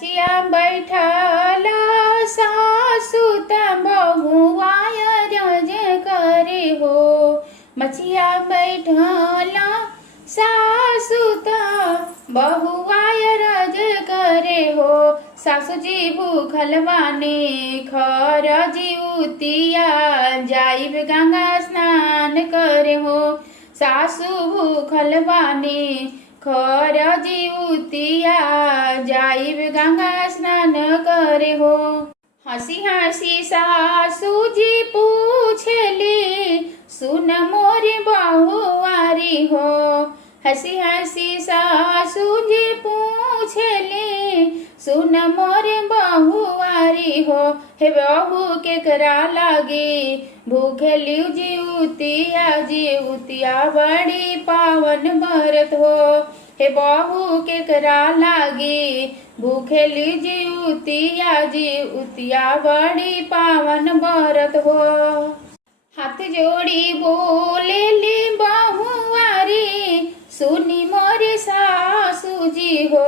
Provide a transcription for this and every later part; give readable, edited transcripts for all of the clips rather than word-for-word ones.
सिया बैठल सासु त बहुआय रज करे हो। मचिया बैठल सासु त बहुआय रज करे हो। सासु जी भूखल बानी खर जीवतिया जाइब गंगा स्नान करे हो। सासु भूखल बानी खर जीवतिया जाइब गंगा स्नान करे हो। हंसी हंसी सासू जी पूछली सुन मोरी बहुआरी हो। हंसी हंसी सासू जी पूछली सुन मोरे बहुआरी हो। हे बहू केकरा लागी भूखेली जीवतिया जीवतिया बड़ी पावन व्रत हो। हे बहू केकरा लागी भूखेली जीवतिया जीवतिया बड़ी पावन व्रत हो। हाथ जोड़ी बोलेली बहुआरी सुनी मोरी सासू जी हो।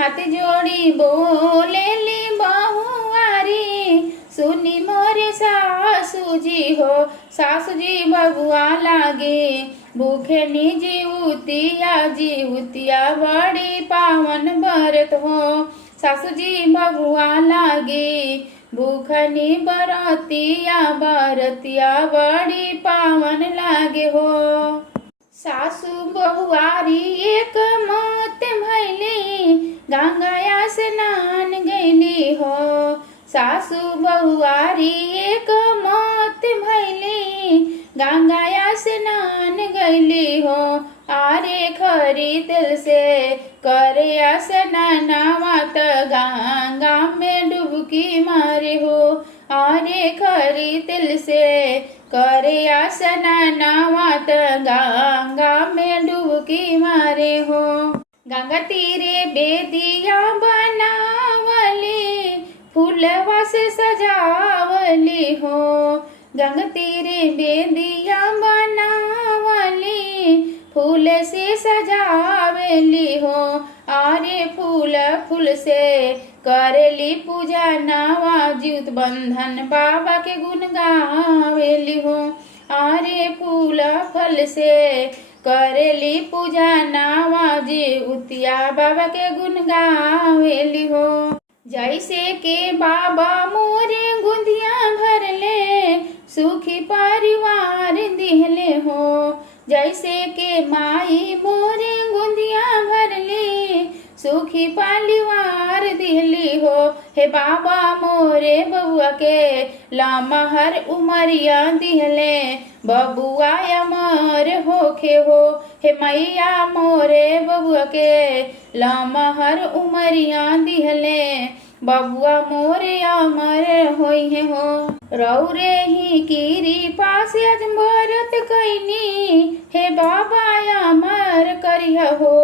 हाथ जोड़ी बोलेली बहुआरी सुनी मोरे सासू जी हो। सासू जी बबुआ लागे भूखे नी जीवतिया जीवतिया बड़ी पावन व्रत हो। सासू जी बबुआ लागे भूखनी बरतिया बरतिया बड़ी पावन लागे हो। सासू बहुआरी एक मत भैली गंगाया स्नान गैली हो। सासू बहुआरी एक मत भैली गंगाया स्नान गैली हो। आरे खरी तिल से करे स्नानवा त गंगा में डुबकी मारे हो। आरे खरी तिल से करे स्नानवा त गंगा में डुबकी मारे हो। गंगा तीरे बेदिया बनावली फूलवा से सजावली हो। गंगा तीरे बेदिया बनावली फूल से सजावली हो। आरे फूल फूल से करेली पूजा नवा जीवत बंधन बाबा के गुण गावेली हो। आरे फूल फल से करेली पूजा नवा जीवतिया बाबा के गुण गावेली हो। जैसे के बाबा मोरे गुंदिया भरले सुखी परिवार दिहले हो। जैसे के माई मोरे गुंदिया भरले सुखी परिवार दिहली हो। हे बाबा मोरे बबुआ के लमहर उमरिया दिहले बबुआ अमर होखे हो। हे मैया मोरे बबुआ के लमहर उमरिया दिहले बबुआ मोरे अमर होइहे हो। रौरे ही कीरी पास अजमरत कैनी हे बाबा अमर करिया हो।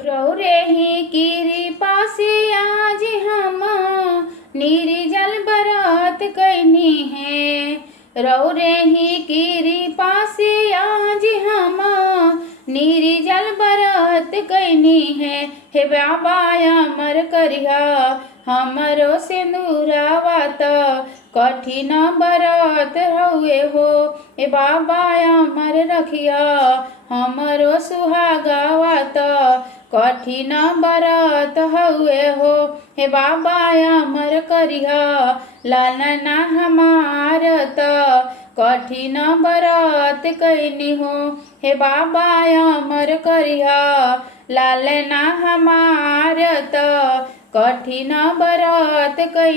रौरे ही कीरी पास आज हम निर्जल व्रत कैनी है। रौरे ही कीरी पास आज हम निर्जल व्रत कैनी है। हे बाबा अमर करिया हमरो सिंदूरवा त कठिन व्रत हुए हो। हे बाबा अमर रखिया हमरो सुहागवा त कठिन व्रत हुए हो। हे बाबा अमर करिया लालना हमार त कठिन व्रत कैनी हो। हे बाबा अमर करिया लालना हमार त कठिन व्रत कैनी।